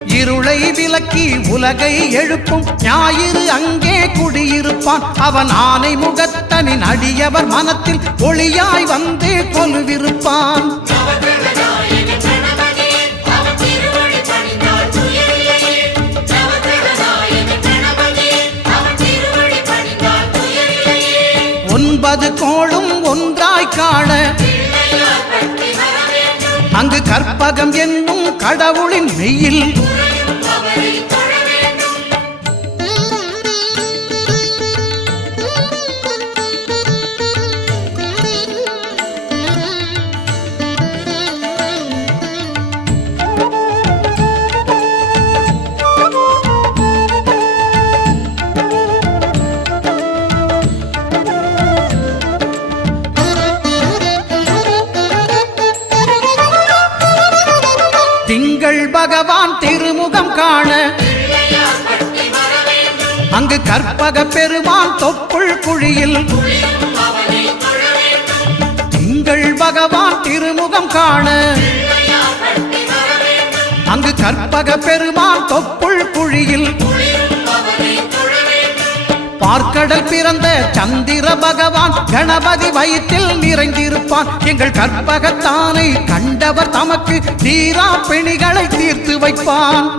இருளை விலக்கி உலகை எழுப்பும் ஞாயிறு அங்கே குடியிருப்பான். அவன் ஆனை முகத்தனின் அடியவர் மனத்தில் ஒளியாய் வந்து கொலுவிருப்பான். ஒன்பது கோளும் ஒன்றாய் காண அங்கு கற்பகம் என்னும் கடவுளின் மெய்யில் திங்கள் பகவான் திருமுகம் காண அங்கு கற்பக பெருமான் தொப்புள் குழியில் திங்கள் பகவான் திருமுகம் காண அங்கு கற்பக பெருமான் தொப்புள் குழியில் பார்க்கடல் பிறந்த சந்திர பகவான் கணபதி வயிற்றில் நிறைந்திருப்பான். எங்கள் கற்பகத்தானை கண்டவர் தமக்கு தீரா பிணிகளை தீர்த்து வைப்பான்.